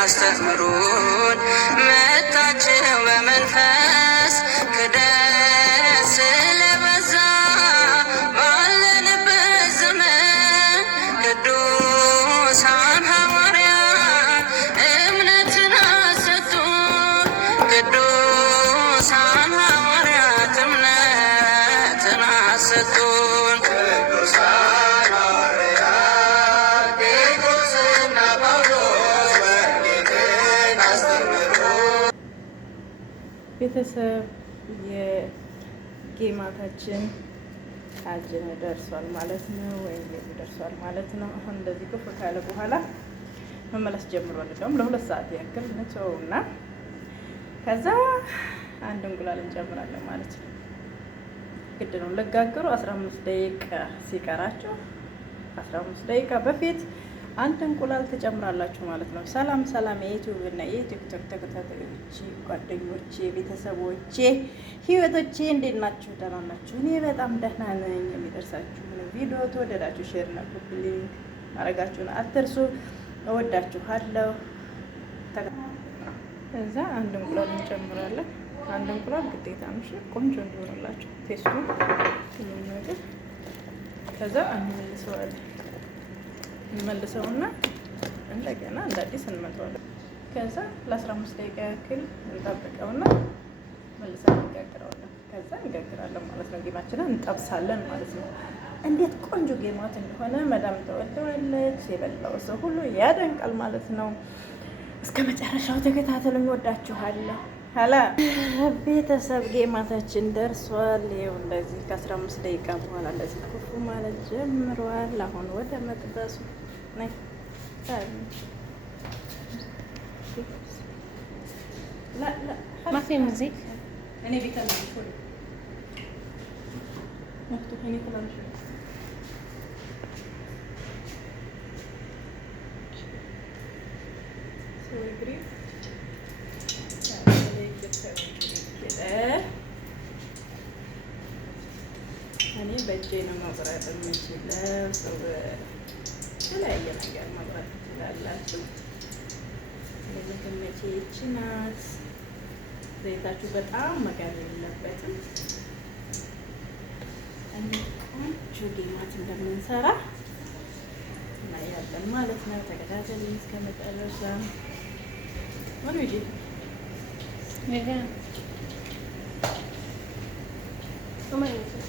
አስተምሩን መጣችሁ በመንፈስ ክደት ስለበዛ ባለንበት ዘመን ቅዱሳን ሐዋርያት እምነትን አሰጡን። ቅዱሳን ሐዋርያት እምነትን አሰጡን። ቤተሰብ የጌማታችን አጅነ ደርሷል ማለት ነው፣ ወይም ቤቱ ደርሷል ማለት ነው። አሁን እንደዚህ ክፍ ካለ በኋላ መመለስ ጀምሯል። እንደውም ለ2 ሰዓት ያክል ነውና ከዛ አንድ እንቁላል እንጨምራለን ማለት ነው። ግድ ነው ለጋገሩ 15 ደቂቃ ሲቀራቸው 15 ደቂቃ በፊት አንድ እንቁላል ትጨምራላችሁ ማለት ነው። ሰላም ሰላም የዩቲዩብ እና የቲክቶክ ተከታታዮቼ፣ ጓደኞቼ፣ ቤተሰቦቼ፣ ህይወቶቼ እንዴት ናችሁ? ደህና ናችሁ? እኔ በጣም ደህና ነኝ። የሚደርሳችሁ ቪዲዮ ተወደዳችሁ ሼር እና ኮፒሊንግ ማድረጋችሁን አትርሱ። እወዳችኋለሁ። እዛ አንድ እንቁላል እንጨምራለን። አንድ እንቁላል ግዴታ ነው ቆንጆ እንዲሆንላችሁ ቴስቱ ሁሉም ነገር። ከዛ እንመልሰውና እንደገና እንደ አዲስ እንመተዋለን። ከዛ ለ15 ደቂቃ ያክል እንጠብቀውና መልሰን እንጋግራለን። ከዛ እንጋግራለን ማለት ነው። ጌማችንን እንጠብሳለን ማለት ነው። እንዴት ቆንጆ ጌማት እንደሆነ መዳም ተወደዋለች። የበላው ሰው ሁሉ ያደንቃል ማለት ነው። እስከ መጨረሻው ተከታተሉኝ። ወዳችኋለሁ። ሀላ ቤተሰብ ጌማታችን ደርሷል። ይኸው እንደዚህ ከ15 ደቂቃ በኋላ እንደዚህ ኩፍ ማለት ጀምሯል። አሁን ወደ መጥበሱ ነይ ما في موزيك እኔ ቤት አለ ፎሎ مفتوح هنا كلام شوي سوي بريف እኔ በእጄ ነው መቁረጥ የምችለው። ሰው የተለያየ ነገር መቁረጥ ትችላላችሁ። እንደዚህ ይቺ ናት። ዘይታችሁ በጣም መጋል የለበትም። ቆንጆ ጌማት እንደምንሰራ እናያለን ማለት ነው። ተከታተሉኝ እስከ መጨረሻ። ምን ይጂ نجا وما يوصل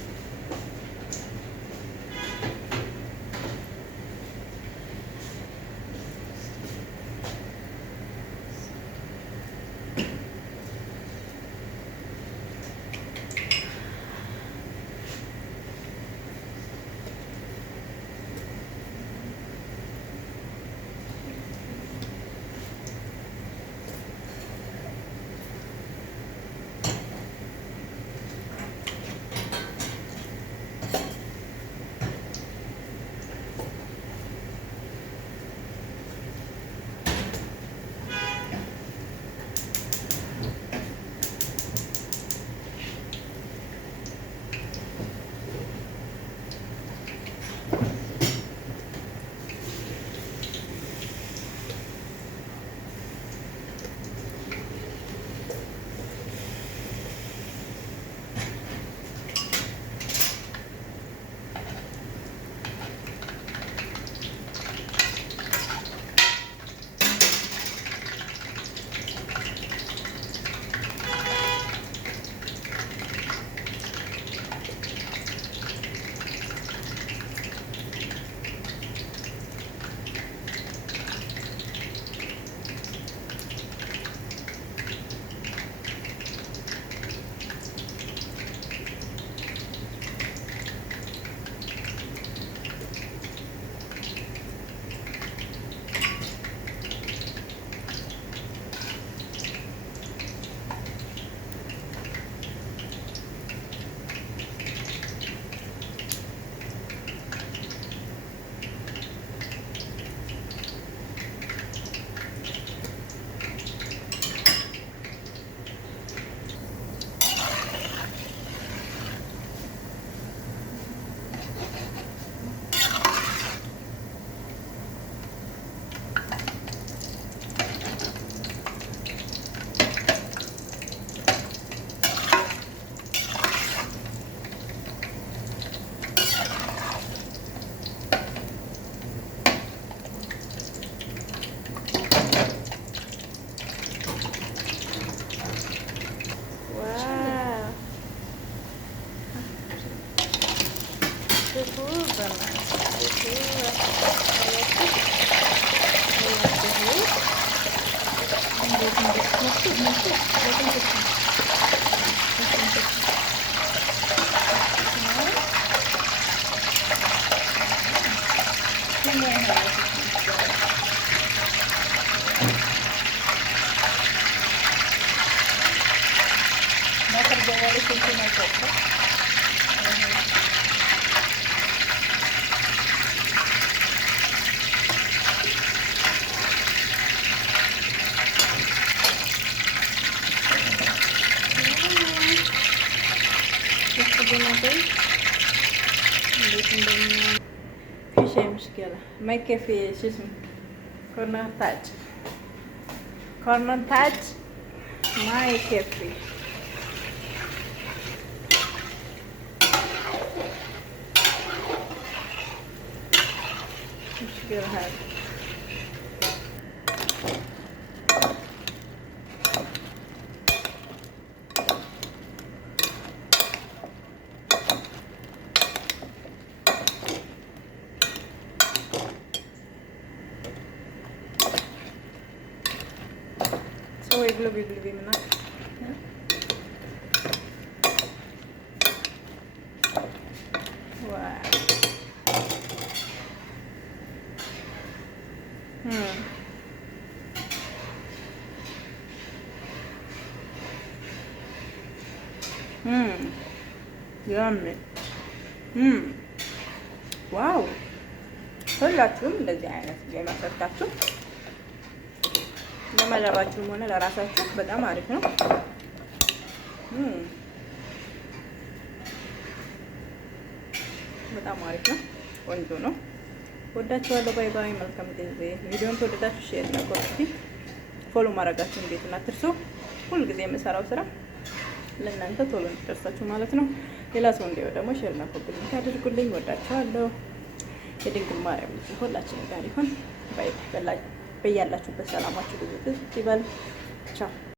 فيش أي مشكلة ما يكفي شو اسمه كورنر تاج ما يكفي. مشكلة هذا. سوي قلبي منك. واو. يامي. ዋው ሁላችሁም እንደዚህ አይነት ጌማ ሰርታችሁ ለመለባችሁም ሆነ ለራሳችሁ በጣም አሪፍ ነው። በጣም አሪፍ ነው። ቆንጆ ነው። ወዳችኋለሁ። ባይ ባይ። መልካም ጊዜ። ቪዲዮን ተወደዳችሁ ሼር እና ኮሜንት ፎሎ ማድረጋችሁን ቤቱን አትርሱ። ሁልጊዜ የምሰራው ስራ ለእናንተ ቶሎ እንዲደርሳችሁ ማለት ነው። ሌላ ሰው እንዲያው ደግሞ ሼር እና ኮሜንት አድርጉልኝ። ወዳችኋለሁ። የድንግል ማርያም ልጅ ሁላችንም ጋር ይሁን። ባይ ባይ። በያላችሁበት ሰላማችሁ ብዙ ይበል። ቻው